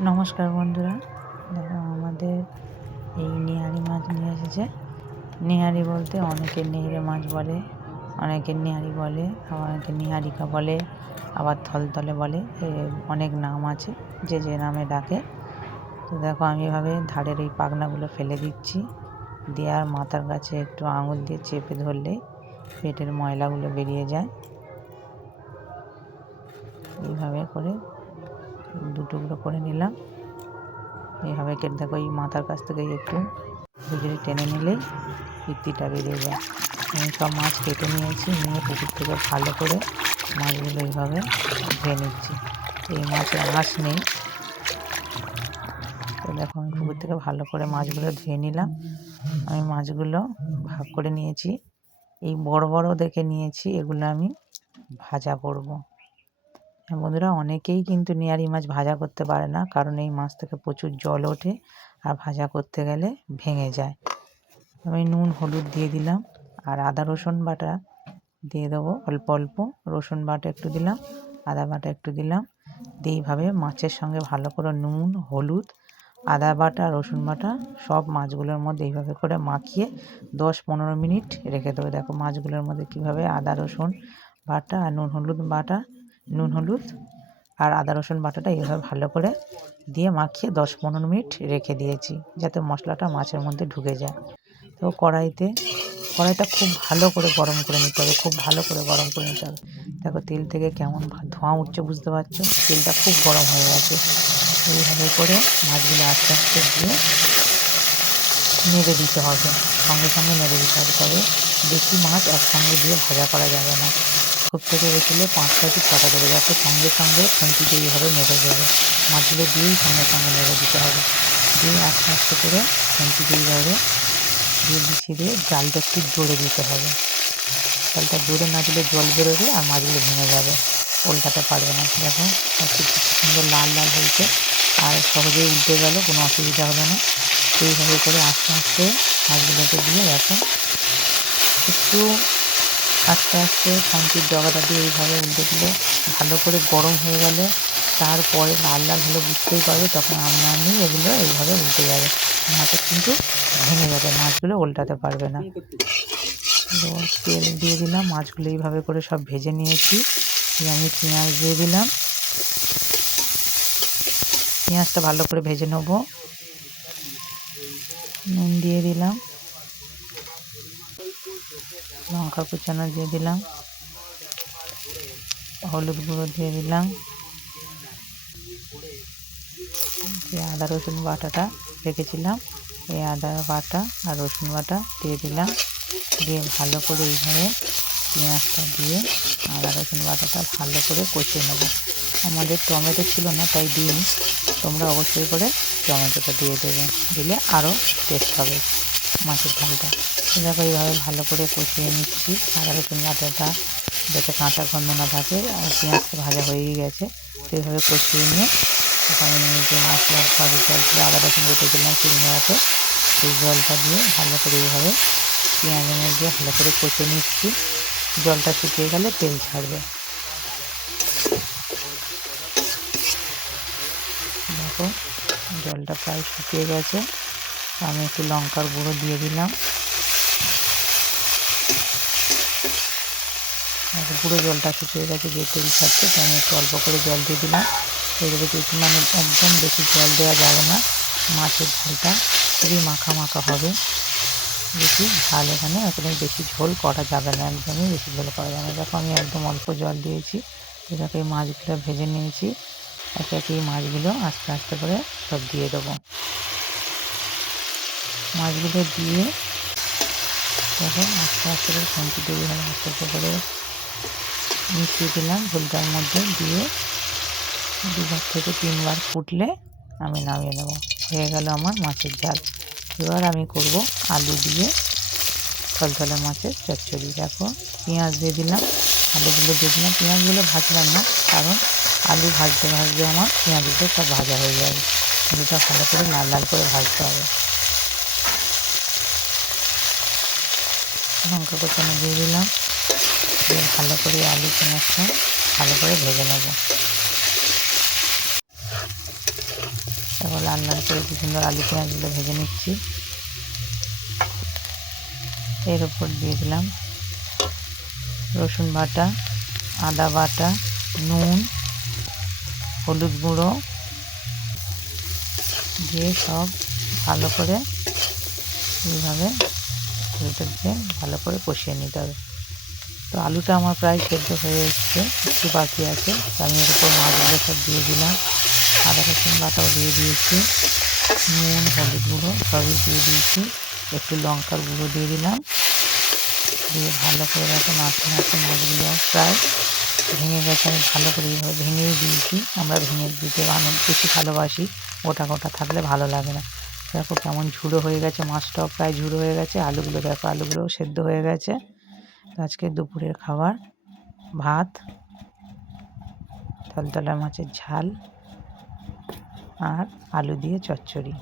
নমস্কার বন্ধুরা। দেখো আমাদের এই নিহারি মাছ নিয়ে এসেছে। নিহারি বলতে অনেকে নেহরে মাছ বলে, অনেকে নিহারি বলে, আবার অনেকে নিহারিকা বলে, আবার থলতলে বলে। অনেক নাম আছে, যে যে নামে ডাকে। তো দেখো আমি এভাবে ধারের এই পাখনাগুলো ফেলে দিচ্ছি। দেওয়ার মাথার কাছে একটু আঙুল দিয়ে চেপে ধরলে পেটের ময়লাগুলো বেরিয়ে যায়। এইভাবে করে দু টুকরো করে নিলাম। এইভাবে কেটে দেখো এই মাথার কাছ থেকে একটু বুঝে টেনে নিলেই পিত্তিটা বেরিয়ে যায়। আমি সব মাছ কেটে নিয়েছি, নিয়ে পুকুর থেকে ভালো করে মাছগুলো এইভাবে ধুয়ে নিচ্ছি। এই মাছের আঁশ নেই। তো দেখো আমি পুকুর থেকে ভালো করে মাছগুলো ধুয়ে নিলাম। আমি মাছগুলো ভাগ করে নিয়েছি। এই বড় বড় দেখে নিয়েছি, এগুলো আমি ভাজা করব। বন্ধুরা অনেকেই কিন্তু নিয়ারি মাছ ভাজা করতে পারে না। কারণ এই মাছ থেকে প্রচুর জল ওঠে আর ভাজা করতে গেলে ভেঙে যায়। আমি নুন, হলুদ দিয়ে দিলাম আর আদা, রসুন বাটা দিয়ে দেবো। অল্প অল্প রসুন বাটা একটু দিলাম, আদা বাটা একটু দিলাম। দিয়ে এইভাবে মাছের সঙ্গে ভালো করে নুন, হলুদ, আদা বাটা, রসুন বাটা সব মাছগুলোর মধ্যে এইভাবে করে মাখিয়ে দশ পনেরো মিনিট রেখে দেবো। দেখো মাছগুলোর মধ্যে কীভাবে আদা, রসুন বাটা আর নুন, হলুদ বাটা নুন, হলুদ আর আদা, রসুন বাটাটা এইভাবে ভালো করে দিয়ে মাখিয়ে দশ পনেরো মিনিট রেখে দিয়েছি যাতে মশলাটা মাছের মধ্যে ঢুকে যায়। তো কড়াইতে, কড়াইটা খুব ভালো করে গরম করে নিতে হবে, খুব ভালো করে গরম করে নিতে হবে। দেখো তেল থেকে কেমন ধোঁয়া উঠছে, বুঝতে পারছ? তেলটা খুব গরম হয়ে গেছে। এইভাবে করে মাছগুলো আস্তে আস্তে দিয়ে নেড়ে দিতে হবে। সঙ্গে সঙ্গে নেড়ে দিতে হবে, তবে বেশি মাছ একসঙ্গে দিয়ে ভাজা করা যাবে না। খুব থেকে বেশিলে পাঁচটা কি ছটা দেবে? যাতে সঙ্গে সঙ্গে খুন্তিতে এইভাবে নেড়ে দেবে। মাছগুলো দিয়েই সঙ্গে সঙ্গে নেড়ে দিতে হবে। দিয়ে আস্তে আস্তে করে খুন্তিতে এইভাবে দিয়ে বিছিয়ে দিয়ে জালটা একটু জোরে দিতে হবে। জালটা জোরে না দিলে জল বেরোবে আর মাছগুলো ভেঙে যাবে। উল্টাতে পারবে না। দেখো একটু সুন্দর লাল লাল হয়েছে। আর সহজেই উল্টে গেল, কোনো অসুবিধা হলো না। এইভাবে করে আস্তে আস্তে মাছগুলোকে দিয়ে দেখো, একটু আস্তে আস্তে খান্তির ডগাটা দিয়ে এইভাবে উল্টে দিলে। ভালো করে গরম হয়ে গেলে তারপরে লাল লাল হলে বুঝতেই পারবে তখন আপনা আপনি এগুলো এইভাবে উল্টে যাবে। মাছের কিন্তু ভেঙে যাবে, মাছগুলো উল্টাতে পারবে না। তেল দিয়ে দিলাম, মাছগুলো এইভাবে করে সব ভেজে নিয়েছি। আমি পেঁয়াজ দিয়ে দিলাম। পেঁয়াজটা ভালো করে ভেজে নেব। নুন দিয়ে দিলাম। লঙ্কা কুচানো দিয়ে দিলাম। হলুদ গুঁড়ো দিয়ে দিলাম। দিয়ে আদা, রসুন বাটাটা রেখেছিলাম। এই আদা বাটা আর রসুন বাটা দিয়ে দিলাম। দিয়ে ভালো করে এইভাবে পেঁয়াজটা দিয়ে আদা, রসুন বাটাটা ভালো করে কষিয়ে নেব। আমাদের টমেটো ছিল না, তাই দিন তোমরা অবশ্যই করে টমেটোটা দিয়ে দেবে, দিলে আরও টেস্ট হবে মাছের ঝালটা। দেখো এইভাবে ভালো করে কষিয়ে নিচ্ছি। আদা রসুন বাটাটা, যাতে কাঁচা গন্ধ না থাকে, আর পেঁয়াজটা ভাজা হয়েই গেছে। তো এইভাবে কষিয়ে নিয়ে ওখানে যে মশলা ভাজা জল ছিল আদা রসুন বেটেছিলাম চিংড়ি হাতে সেই জলটা দিয়ে ভালো করে এইভাবে পেঁয়াজের মধ্যে ভালো করে কষে নিচ্ছি। জলটা শুকিয়ে গেলে তেল ছাড়বে। দেখো, জলটা প্রায় শুকিয়ে গেছে। আমি একটু লঙ্কার গুঁড়ো দিয়ে দিলাম। পুরো জলটা শুকিয়ে গেছে, যে তেল ছাড়ছে, তো আমি একটু অল্প করে জল দিয়ে দিলাম। এগুলো একটু মানে একদম বেশি জল দেওয়া যাবে না, মাছের ঝালটা খুবই মাখা মাখা হবে। বেশি ঝাল এখানে একদম বেশি ঝোল করা যাবে না, একদমই বেশি ঝোল করা যাবে না। দেখো আমি একদম অল্প জল দিয়েছি এটাকে এই মাছগুলো ভেজে নিয়েছি, একে একে এই মাছগুলো আস্তে আস্তে করে সব দিয়ে দেবো। মাছগুলো দিয়ে দেখো আস্তে আস্তে করে খুন্তি তৈরি আস্তে আস্তে করে মিশিয়ে দিলাম ঝোলটার মধ্যে দিয়ে দুবার থেকে তিনবার ফুটলে আমি নামিয়ে নেব। হয়ে গেল আমার মাছের ঝাল। এবার আমি করব আলু দিয়ে থলথলে মাছের চচ্চড়ি। দেখো, পেঁয়াজ দিয়ে দিলাম। আলুগুলো দিয়ে দিলাম। পেঁয়াজগুলো ভাজলাম না, কারণ আলু ভাজতে ভাজতে আমার পেঁয়াজগুলো সব ভাজা হয়ে যাবে। আলুটা ভালো করে লাল লাল করে ভাজতে হবে। লঙ্কা কোচানো দিয়ে দিলাম। দিয়ে ভালো করে আলু পেঁয়াজটা ভালো করে ভেজে নেব। লাল লাল করে কি সুন্দর আলু পেঁয়াজগুলো ভেজে নিচ্ছি। এর উপর দিয়ে দিলাম রসুন বাটা, আদা বাটা, নুন, হলুদ গুঁড়ো দিয়ে সব ভালো করে এইভাবে ভালো করে কষিয়ে নিতে হবে। তো আলুটা আমার প্রায় সেদ্ধ হয়ে এসছে, একটু বাকি আছে। আমি এর উপর মাছগুলো সব দিয়ে দিলাম। আদা, রসুন বাটাও দিয়ে দিয়েছি। নুন, হলুদ গুঁড়ো সবই দিয়ে দিয়েছি। একটু লঙ্কার গুঁড়ো দিয়ে দিলাম। দিয়ে ভালো করে দেখো নাড়তে নাড়তে মাছগুলো প্রায় ভেঙে গেছে। আমি ভালো করে ভেঙেই দিয়েছি। আমরা ভেঙে দিতে অনেক বেশি ভালোবাসি। গোটা গোটা থাকলে ভালো লাগে না। দেখো কেমন ঝুড়ো হয়ে গেছে। মাছটাও প্রায় ঝুড়ো হয়ে গেছে। আলুগুলো দেখো, আলুগুলোও সেদ্ধ হয়ে গেছে। আজকে দুপুরের খাবার ভাত তলতলা মাছের ঝাল আর আলু দিয়ে চচ্চড়ি।